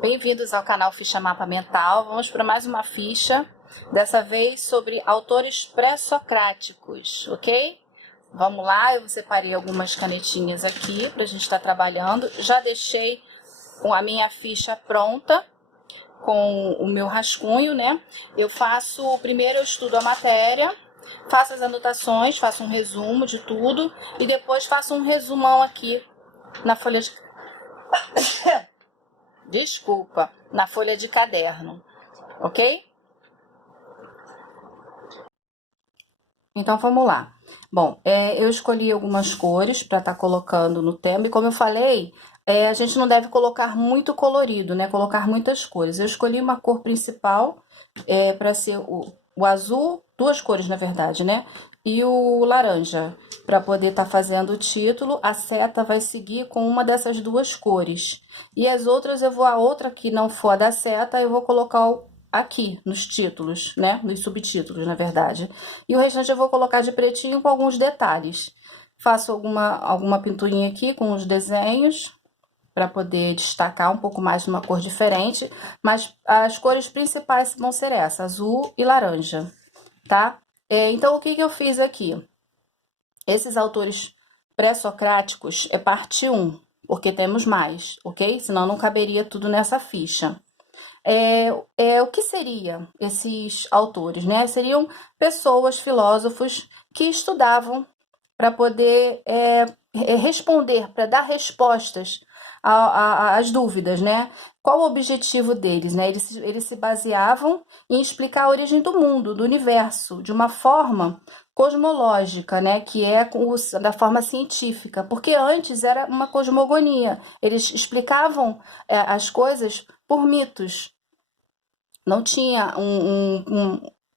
Bem-vindos ao canal Ficha Mapa Mental. Vamos para mais uma ficha, dessa vez sobre autores pré-socráticos, ok? Vamos lá, eu separei algumas canetinhas aqui para a gente estar trabalhando. Já deixei a minha ficha pronta com o meu rascunho, né? Primeiro eu estudo a matéria, faço as anotações, faço um resumo de tudo e depois faço um resumão aqui na folha de... Desculpa, na folha de caderno, ok? Então vamos lá. Bom, eu escolhi algumas cores para estar colocando no tema e como eu falei, a gente não deve colocar muito colorido, né? Colocar muitas cores. Eu escolhi uma cor principal para ser o azul, duas cores na verdade, né? E o laranja, para poder estar fazendo o título, a seta vai seguir com uma dessas duas cores. E as outras, a outra que não for a da seta, eu vou colocar aqui nos títulos, né? Nos subtítulos, na verdade. E o restante eu vou colocar de pretinho com alguns detalhes. Faço alguma pinturinha aqui com os desenhos, para poder destacar um pouco mais de uma cor diferente, mas as cores principais vão ser essa, azul e laranja, tá? Então, o que eu fiz aqui? Esses autores pré-socráticos é parte 1, porque temos mais, ok? Senão não caberia tudo nessa ficha. O que seriam esses autores, né? Seriam pessoas, filósofos, que estudavam para poder responder, para dar respostas às dúvidas, né? Qual o objetivo deles, né? Eles se baseavam em explicar a origem do mundo, do universo, de uma forma cosmológica, né? Que é da forma científica, porque antes era uma cosmogonia. Eles explicavam as coisas por mitos. Não tinha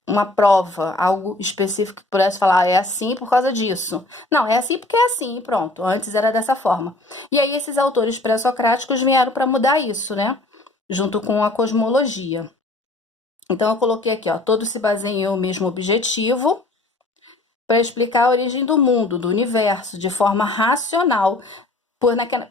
uma prova, algo específico que pudesse falar, é assim por causa disso. Não, é assim porque é assim, pronto. Antes era dessa forma. E aí esses autores pré-socráticos vieram para mudar isso, né? Junto com a cosmologia. Então eu coloquei aqui, ó, todos se baseiam no mesmo objetivo para explicar a origem do mundo, do universo, de forma racional,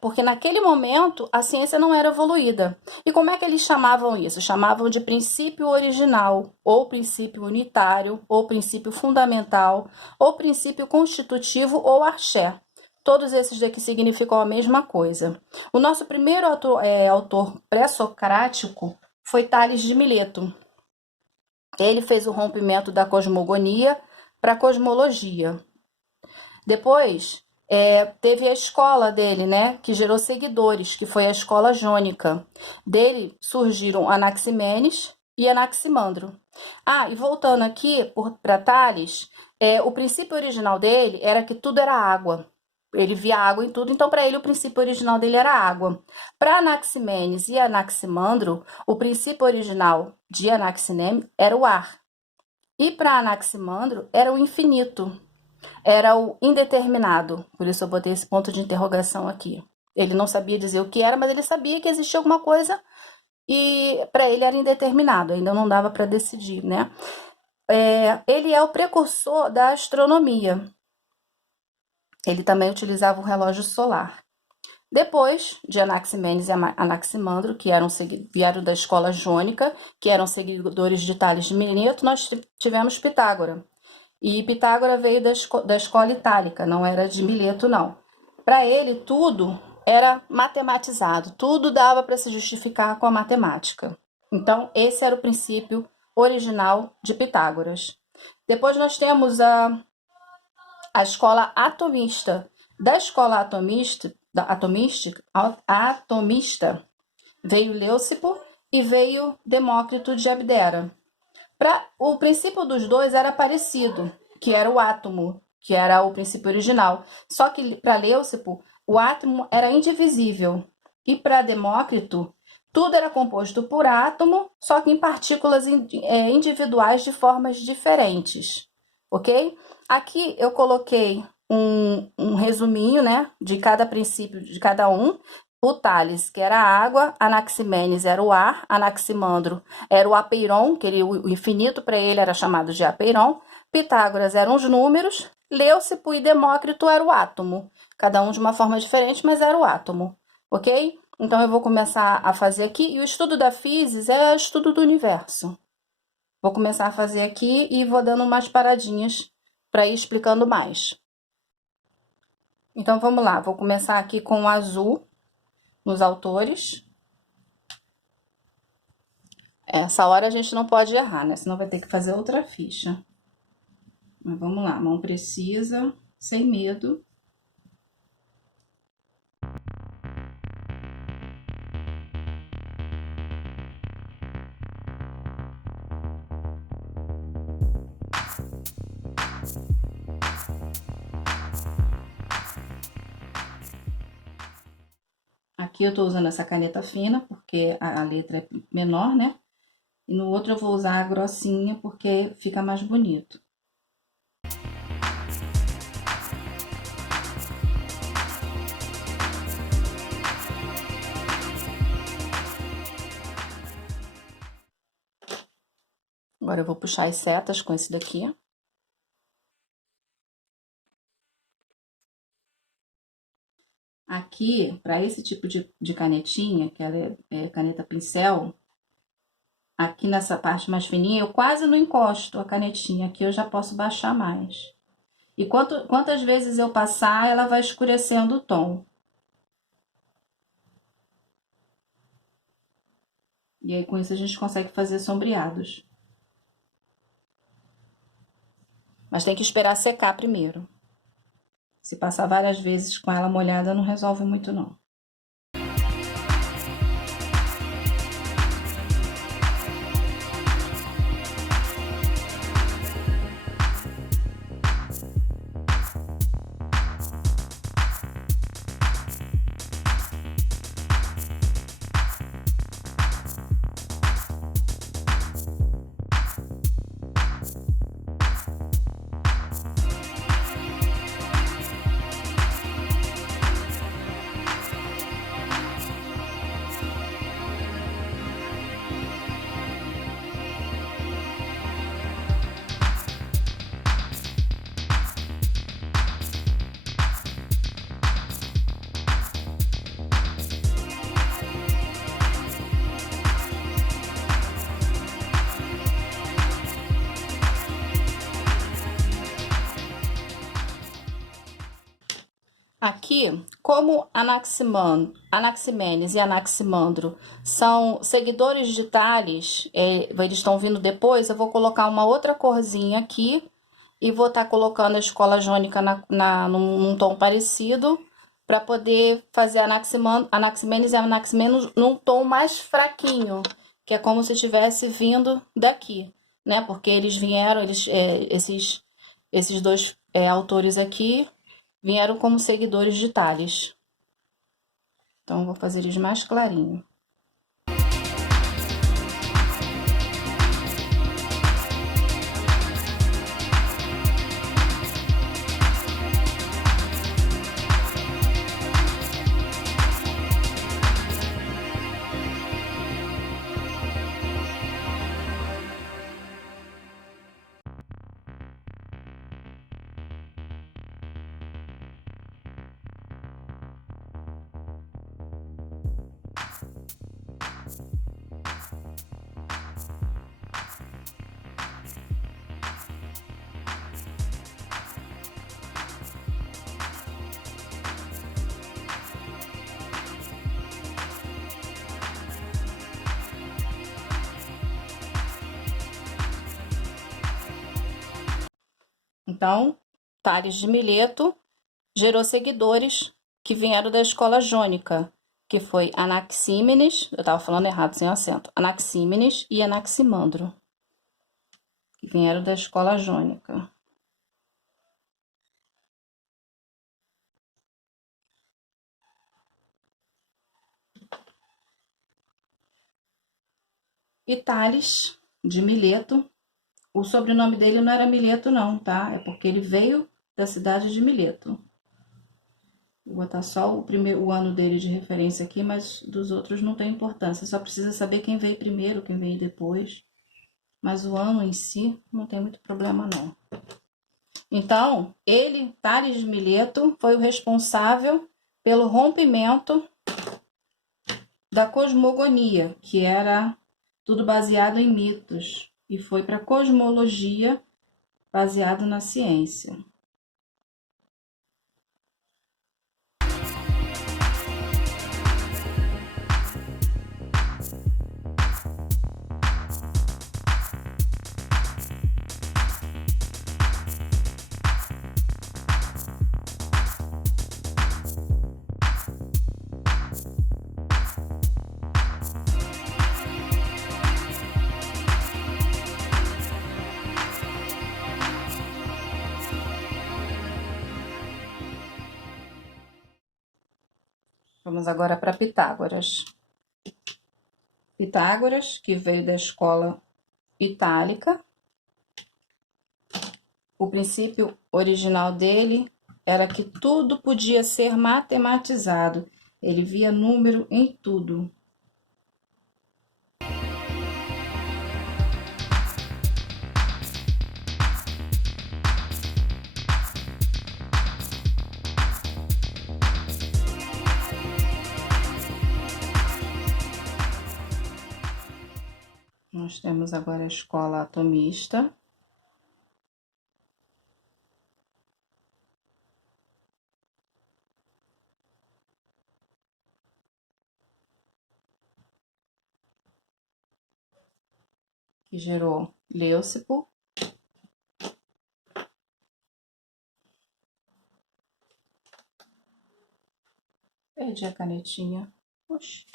porque naquele momento a ciência não era evoluída. E como é que eles chamavam isso? Chamavam de princípio original, ou princípio unitário, ou princípio fundamental, ou princípio constitutivo, ou axé. Todos esses daqui significam a mesma coisa. O nosso primeiro autor pré-socrático foi Tales de Mileto. Ele fez o rompimento da cosmogonia para a cosmologia. Depois, teve a escola dele, né, que gerou seguidores, que foi a escola jônica. Dele surgiram Anaximenes e Anaximandro. E voltando aqui para Tales, o princípio original dele era que tudo era água. Ele via água em tudo, então para ele o princípio original dele era água. Para Anaximenes e Anaximandro, o princípio original de Anaximandro era o ar. E para Anaximandro era o infinito. Era o indeterminado, por isso eu botei esse ponto de interrogação aqui. Ele não sabia dizer o que era, mas ele sabia que existia alguma coisa e para ele era indeterminado, ainda não dava para decidir, né? Ele é o precursor da astronomia. Ele também utilizava o relógio solar. Depois de Anaximenes e Anaximandro, que vieram da escola jônica, que eram seguidores de Tales de Mileto, nós tivemos Pitágoras. E Pitágoras veio da escola itálica, não era de Mileto, não. Para ele, tudo era matematizado, tudo dava para se justificar com a matemática. Então, esse era o princípio original de Pitágoras. Depois nós temos a escola atomista. Da escola atomista veio Leucipo e veio Demócrito de Abdera. O princípio dos dois era parecido, que era o átomo, que era o princípio original. Só que para Leucipo, o átomo era indivisível. E para Demócrito, tudo era composto por átomo, só que em partículas individuais de formas diferentes. Ok? Aqui eu coloquei um resuminho, né, de cada princípio de cada um. O Tales, que era a água, Anaximenes era o ar, Anaximandro era o apeiron, o infinito para ele era chamado de apeiron, Pitágoras eram os números, Leucipo e Demócrito era o átomo, cada um de uma forma diferente, mas era o átomo, ok? Então, eu vou começar a fazer aqui. E o estudo da Physis é estudo do universo. Vou começar a fazer aqui e vou dando umas paradinhas para ir explicando mais. Então, vamos lá. Vou começar aqui com o azul nos autores. Essa hora a gente não pode errar, né? Senão vai ter que fazer outra ficha. Mas vamos lá. Mão precisa, sem medo. Aqui eu tô usando essa caneta fina, porque a letra é menor, né? E no outro eu vou usar a grossinha, porque fica mais bonito. Agora eu vou puxar as setas com esse daqui. Aqui, para esse tipo de canetinha, que ela é caneta pincel, aqui nessa parte mais fininha, eu quase não encosto a canetinha. Aqui eu já posso baixar mais. E quantas vezes eu passar, ela vai escurecendo o tom. E aí, com isso, a gente consegue fazer sombreados. Mas tem que esperar secar primeiro. Se passar várias vezes com ela molhada, não resolve muito, não. Aqui, como Anaximenes e Anaximandro são seguidores de Tales, eles estão vindo depois, eu vou colocar uma outra corzinha aqui e vou estar colocando a escola jônica num tom parecido para poder fazer Anaximenes e Anaximenos num tom mais fraquinho, que é como se estivesse vindo daqui, né? Porque eles vieram, esses dois autores aqui vieram como seguidores de Tales. Então, vou fazer eles mais clarinho. Então, Tales de Mileto gerou seguidores que vieram da escola jônica, que foi Anaxímenes, eu estava falando errado, sem acento, Anaxímenes e Anaximandro, que vieram da escola jônica. E Tales de Mileto, o sobrenome dele não era Mileto não, tá? É porque ele veio da cidade de Mileto. Vou botar só o ano dele de referência aqui, mas dos outros não tem importância. Só precisa saber quem veio primeiro, quem veio depois. Mas o ano em si não tem muito problema, não. Então, ele, Tales de Mileto, foi o responsável pelo rompimento da cosmogonia, que era tudo baseado em mitos, e foi para cosmologia, baseado na ciência. Vamos agora para Pitágoras. Pitágoras, que veio da escola itálica. O princípio original dele era que tudo podia ser matematizado. Ele via número em tudo. Nós temos agora a escola atomista. Que gerou Leucipo. Perdi a canetinha. Oxi.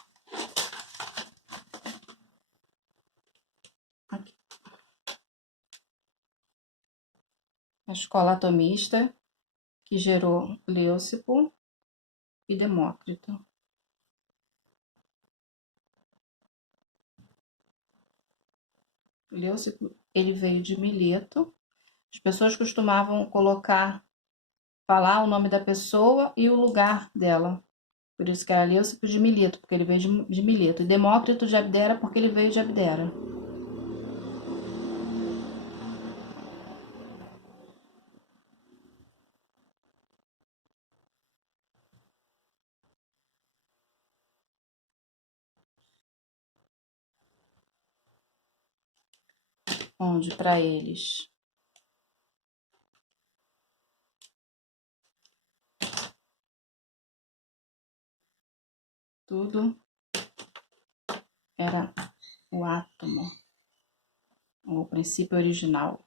Aqui. A escola atomista, que gerou Leucipo e Demócrito. Leucipo, ele veio de Mileto. As pessoas costumavam falar o nome da pessoa e o lugar dela. Por isso que era Leucipo de Mileto, porque ele veio de Mileto. E Demócrito de Abdera, porque ele veio de Abdera. Onde, para eles, tudo era o átomo, o princípio original.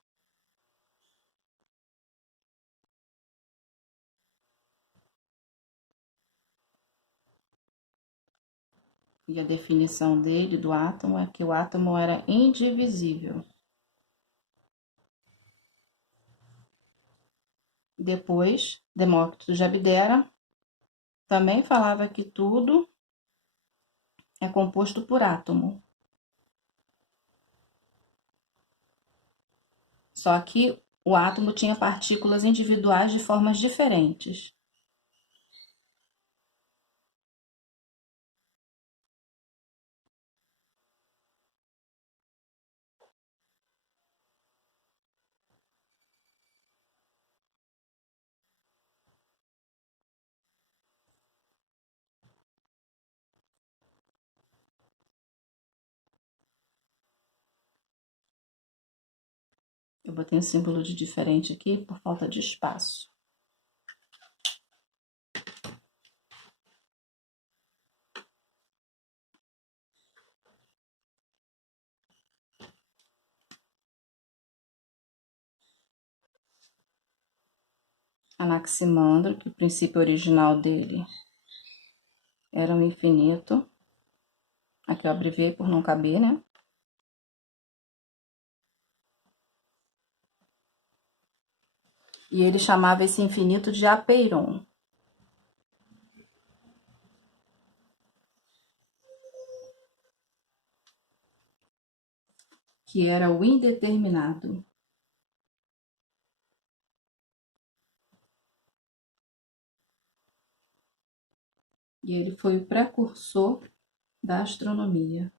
E a definição dele, do átomo, é que o átomo era indivisível. Depois, Demócrito de Abdera também falava que tudo é composto por átomo. Só que o átomo tinha partículas individuais de formas diferentes. Eu botei um símbolo de diferente aqui por falta de espaço. Anaximandro, que o princípio original dele era o infinito. Aqui eu abreviei por não caber, né? E ele chamava esse infinito de apeiron. Que era o indeterminado. E ele foi o precursor da astronomia.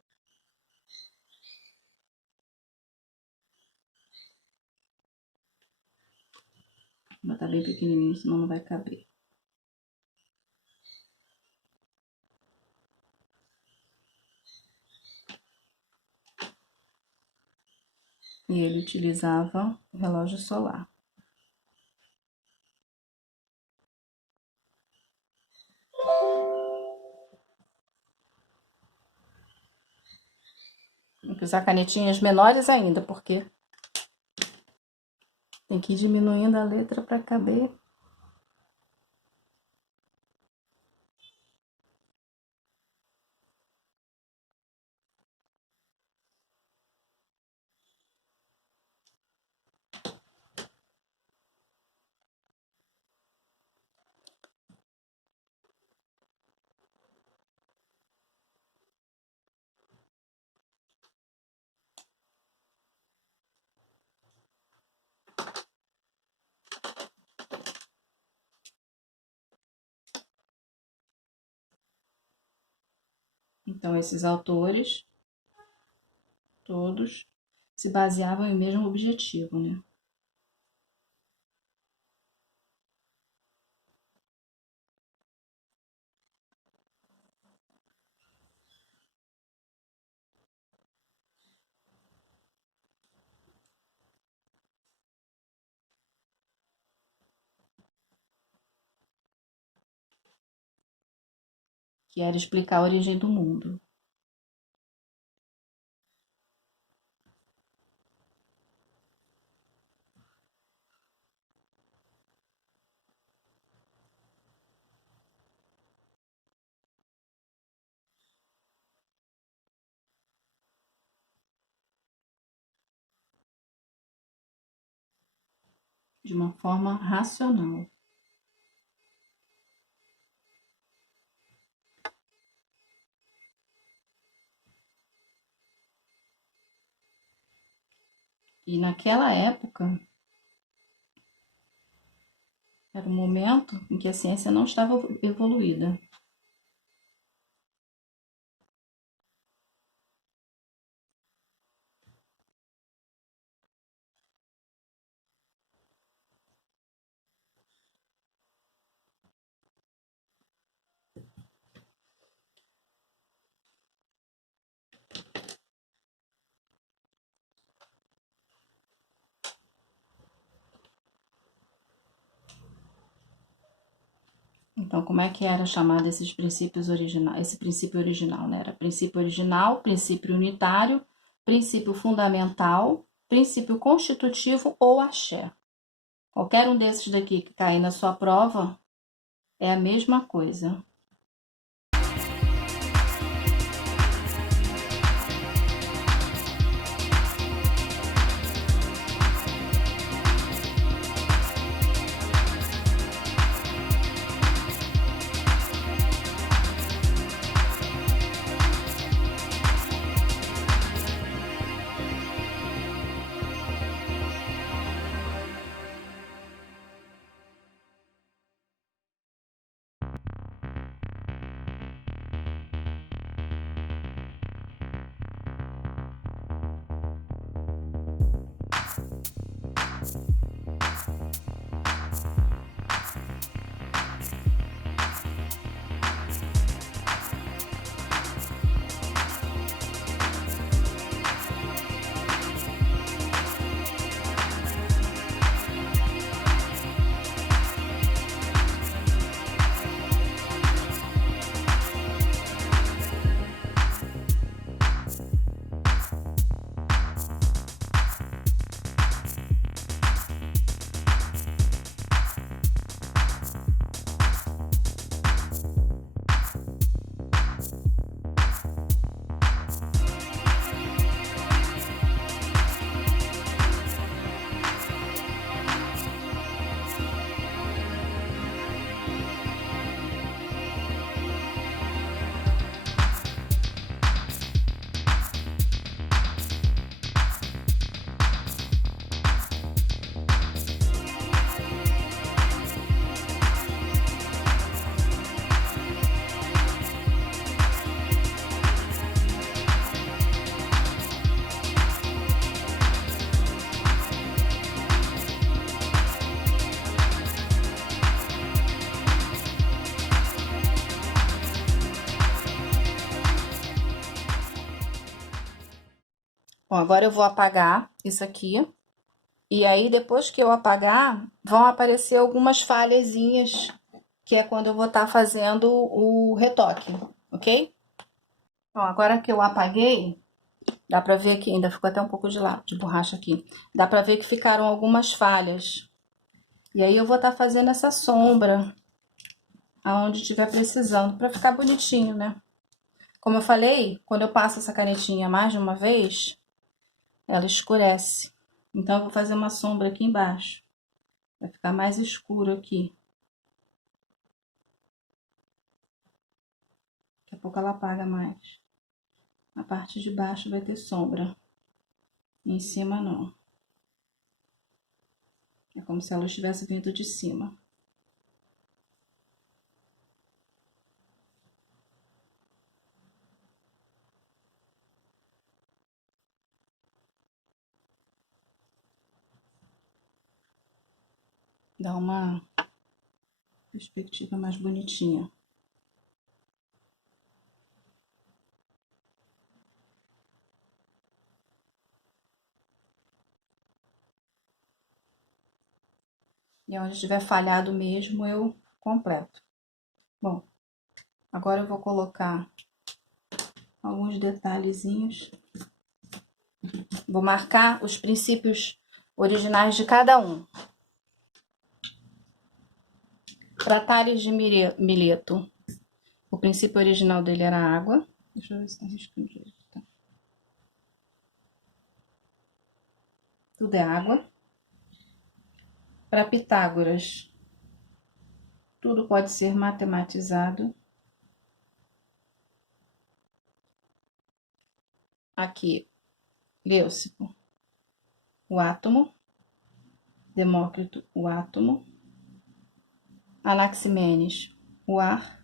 Vou botar bem pequenininho, senão não vai caber. E ele utilizava o relógio solar. Tem que usar canetinhas menores ainda, porque tem que ir diminuindo a letra para caber. Então, esses autores, todos, se baseavam em mesmo objetivo, né? Que era explicar a origem do mundo. De uma forma racional. E naquela época, era um momento em que a ciência não estava evoluída. Então, como é que era chamado esses princípios originais? Esse princípio original, né? Era princípio original, princípio unitário, princípio fundamental, princípio constitutivo ou axé. Qualquer um desses daqui que cair na sua prova é a mesma coisa. Bom, agora eu vou apagar isso aqui. E aí, depois que eu apagar, vão aparecer algumas falhazinhas, que é quando eu vou estar fazendo o retoque, ok? Ó, agora que eu apaguei, dá pra ver que ainda ficou até um pouco de borracha aqui. Dá pra ver que ficaram algumas falhas. E aí eu vou estar fazendo essa sombra aonde estiver precisando, pra ficar bonitinho, né? Como eu falei, quando eu passo essa canetinha mais de uma vez, ela escurece. Então, eu vou fazer uma sombra aqui embaixo. Vai ficar mais escuro aqui. Daqui a pouco ela apaga mais. A parte de baixo vai ter sombra. Em cima, não. É como se ela estivesse vindo de cima. Dá uma perspectiva mais bonitinha. E onde tiver falhado mesmo, eu completo. Bom, agora eu vou colocar alguns detalhezinhos. Vou marcar os princípios originais de cada um. Para Tales de Mileto, o princípio original dele era a água. Deixa eu ver se tá riscando direito. Tá. Tudo é água. Para Pitágoras, tudo pode ser matematizado. Aqui, Leucipo, o átomo. Demócrito, o átomo. Anaximenes, o ar.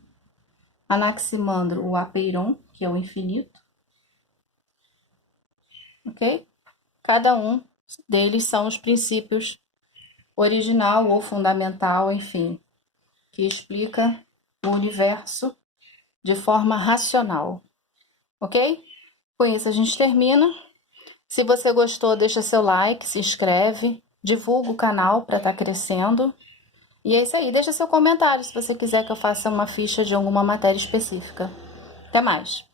Anaximandro, o apeiron, que é o infinito. Ok? Cada um deles são os princípios original ou fundamental, enfim, que explica o universo de forma racional. Ok? Com isso a gente termina. Se você gostou, deixa seu like, se inscreve, divulga o canal para estar crescendo. E é isso aí, deixa seu comentário se você quiser que eu faça uma ficha de alguma matéria específica. Até mais!